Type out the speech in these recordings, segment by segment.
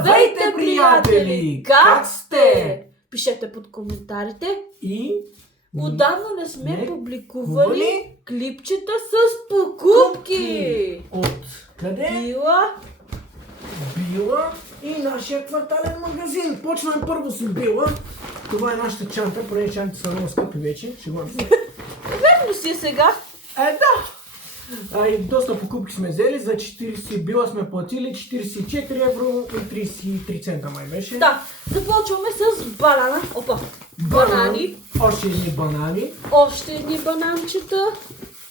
Здравейте, приятели! Как сте? Пишете под коментарите. И Отдавна не сме не публикували публикували клипчета с покупки. от къде? Била и нашия квартален магазин. Почваме първо с Била. Това е нашата чанта, понеже чантите са много скъпи вече. Шегувам се. Верно си е сега. Да! И доста покупки сме взели. За 40 Била сме платили 44 евро и 33 цента май беше. Да, започваме с банана. Опа, банани. Още едни банани. Още едни бананчета.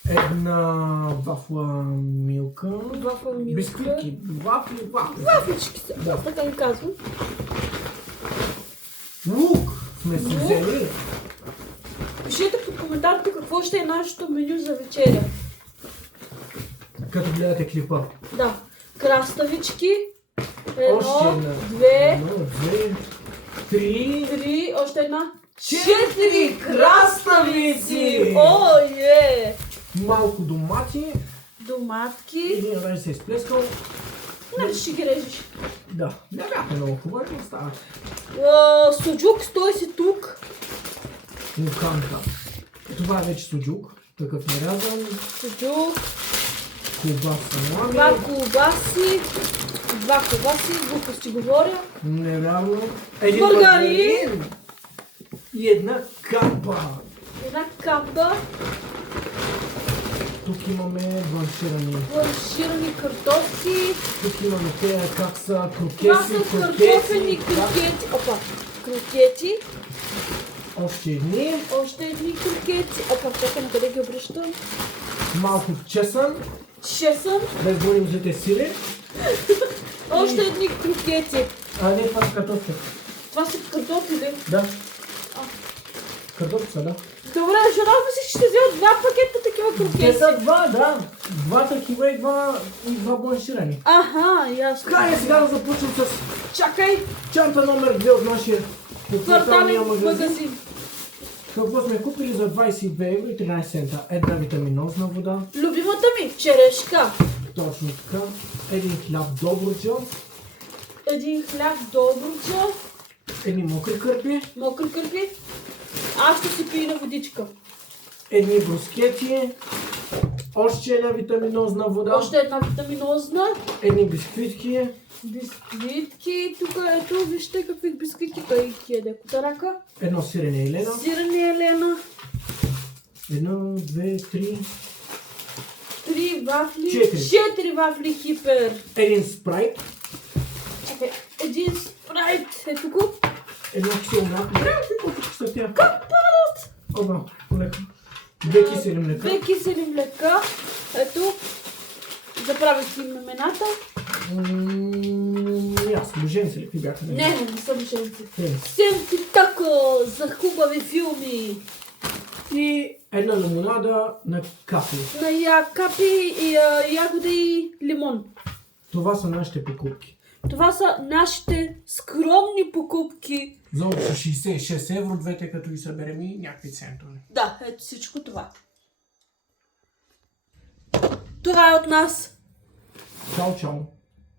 Една вафла милка. Вафла милка. Бисквитки. Вафли. Вафлички са. Да. Така ми казвам. Лук сме си Лук. взели. Пишете под коментарите какво ще е нашето меню за вечеря. Като гледате клипа. Да. Краставички. Още Едно, една. две, Едно, две, три. три, още една. Четири краставици! О, е! Малко домати. Доматки. Един вече се е изплескал. Нали ще ги режеш? Да, не бяха много хубави, но стават. Суджук, стой си тук. Луканка. Това е вече суджук. Такъв нарязан. Суджук. Колбаса Два лами. колбаси. Глупости говоря. Невярно. Един Маргарин. И една капа. Една капа. Тук имаме бланширани. Бланширани картофи. Тук имаме тея как са Това крокеси, са картофени крокети. Опа, крокети. Още едни. Още едни крокети. Опа, чакай, къде ги обръщам? Малко чесън. Чесън. Без говорим за те сире. Още едни крокети. Не, това са картофи. Това са картофи ли? Да. Картофи са, да. Добре, жалахме си, че ще взема два пакета такива Те крокети. са два, да. Два такива и два бланширани. Аха, ясно. Така е, сега да започнем с Чакай, чанта номер 2 от нашия кварталния квартален магазин. Какво сме купили за 22 евро и 13 цента? Една витаминозна вода. Любимата ми, черешка. Точно така. Един хляб Добруджа. Един хляб Добруджа. Едни мокри кърпи. Мокри кърпи. Аз ще си пия на водичка. Едни брускети. Още една витаминозна вода. Още една витаминозна. Едни бисквитки. Бисквитки. Тук ето, вижте какви бисквитки. Той ги еде котарака. Едно сирене Елена. Сирене Елена. Едно, две, три. Три вафли. Четири. 4 вафли хипер. Един спрайт. Чакай, един спрайт. Ето го. Едно кисело мляко. Колко са тя? Как падат? Оба, полека. Две кисели млека. 2 кисели млека. Ето. Заправя си имената. Ясно, женци ли какви бяха? Не са женци. Е. Семки тако за хубави филми. И една лимонада на капи. На капи и ягоди и лимон. Това са нашите покупки. Това са нашите скромни покупки. За общо 66 евро, двете като ги съберем и някакви центове. Да, ето всичко това. Това е от нас. Чао, чао!